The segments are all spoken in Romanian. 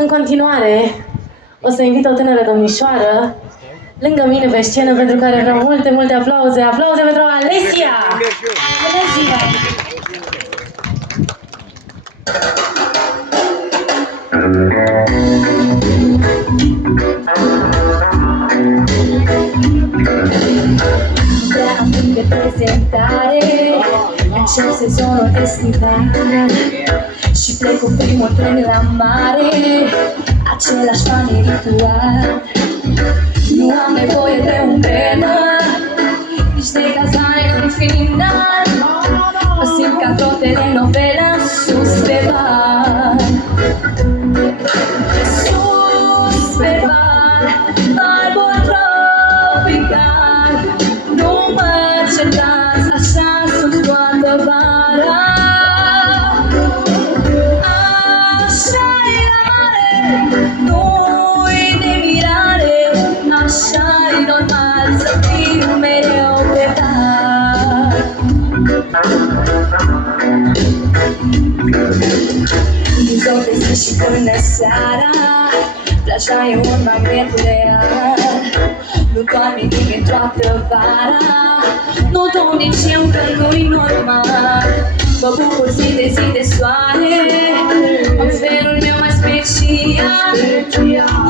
În continuare, o să invit o tânără domnișoară lângă mine pe scenă, pentru care vreau multe, multe aplauze. Aplauze pentru Alesia! Alesia! De prezentare, încep sezonul estival și plec cu primul tren la mare, același fan ritual. Nu am nevoie de un banner, nici de gazare în final. Mă simt ca într-o telenovelă sus pe bar. Sus pe bar, barbul tropical. Nu mă certați, așa sunt toată vara. Așa-i la mare, nu-i de mirare, așa-i normal să fiu mereu pe bar. Din zor de zi și până seara, plaja e un magnet real. Nu doarme nimeni toată vara, nu dorm nici eu că nu-i normal. Mă bucur zi de soare, în felul meu mai special.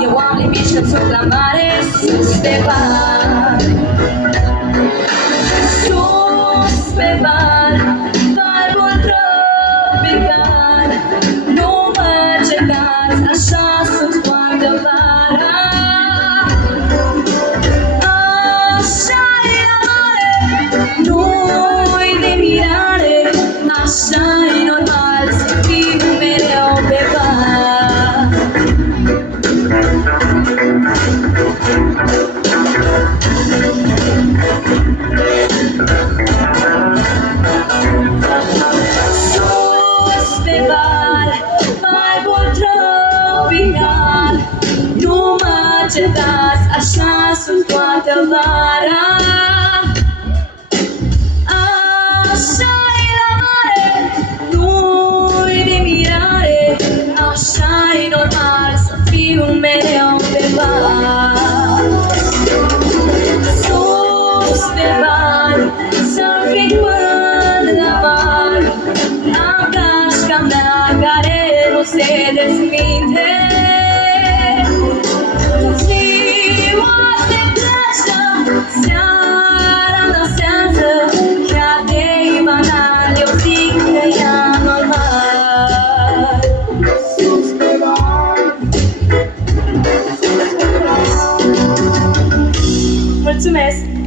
Eu am limici când sunt la mare, sus pe bar. Sus pe bar, barbul tropical. Nu mă certați, așa sunt toată vara. Așa-i la mare, nu-i de mirare, așa-i normal să fiu mereu pe bar. Sus pe bar, barbul tropical. Nu mă certați, așa sunt toată vara. Așa-i la mare, nu-i de mirare, așa-i normal să fiu mereu pe bar. Sus pe bar, surfing până la bar. Am gașca mea care nu se dezminte. Ziua se plășă, seara dansează, chiar de-i banal, eu zic că e anormal. Mulțumesc!